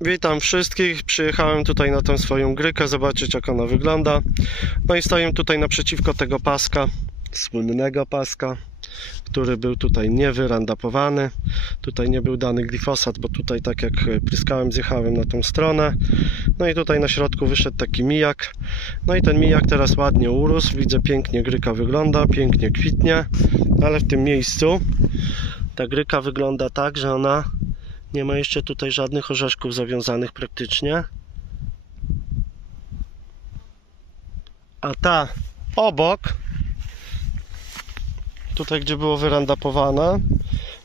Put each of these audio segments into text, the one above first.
Witam wszystkich. Przyjechałem tutaj na tą swoją grykę, zobaczyć jak ona wygląda. No i stoję tutaj naprzeciwko tego paska, słynnego paska, który był tutaj niewyrandapowany. Tutaj nie był dany glifosat, bo tutaj tak jak pryskałem, zjechałem na tą stronę. No i tutaj na środku wyszedł taki mijak. No i ten mijak teraz ładnie urósł. Widzę pięknie gryka wygląda, pięknie kwitnie, ale w tym miejscu ta gryka wygląda tak, że ona nie ma jeszcze tutaj żadnych orzeszków zawiązanych praktycznie. A ta obok, tutaj gdzie było wyrandapowane,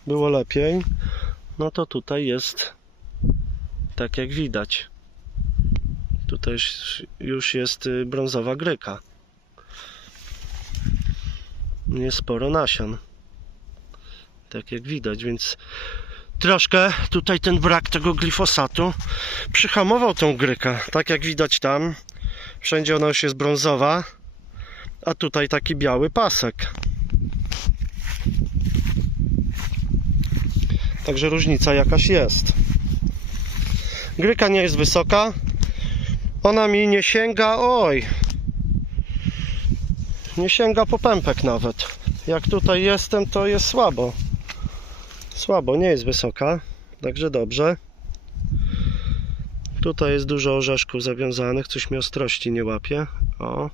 było lepiej. No to tutaj jest tak jak widać. Tutaj już- jest y, brązowa gryka. Jest sporo nasion. Tak jak widać, więc troszkę tutaj ten brak tego glifosatu przyhamował tą grykę. Tak jak widać tam, wszędzie ona już jest brązowa, a tutaj taki biały pasek. Także różnica jakaś jest. Gryka nie jest wysoka. Ona mi nie sięga, oj, nie sięga po pępek nawet. Jak tutaj jestem, to jest słabo. Słabo, nie jest wysoka, także dobrze. Tutaj jest dużo orzeszków zawiązanych, coś mi ostrości nie łapie. O.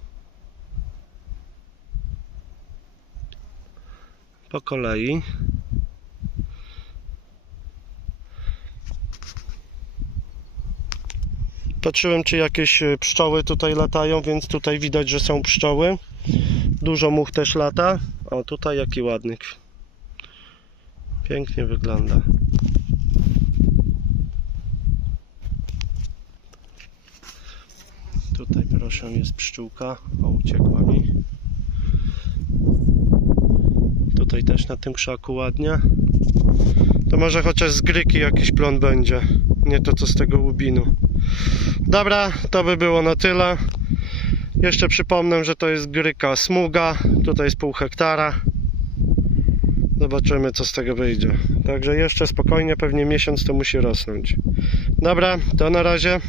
Po kolei. Patrzyłem, czy jakieś y, pszczoły tutaj latają, więc tutaj widać, że są pszczoły. Dużo much też lata. O, tutaj jaki ładny kw- Pięknie wygląda. Tutaj proszę jest pszczółka. O, uciekła mi. Tutaj też na tym krzaku ładnie. To może chociaż z gryki jakiś plon będzie. Nie to co z tego łubinu. Dobra, to by było na tyle. Jeszcze przypomnę, że to jest gryka smuga. Tutaj jest pół hektara. Zobaczymy, co z tego wyjdzie. Także jeszcze spokojnie, pewnie miesiąc to musi rosnąć. Dobra, to na razie.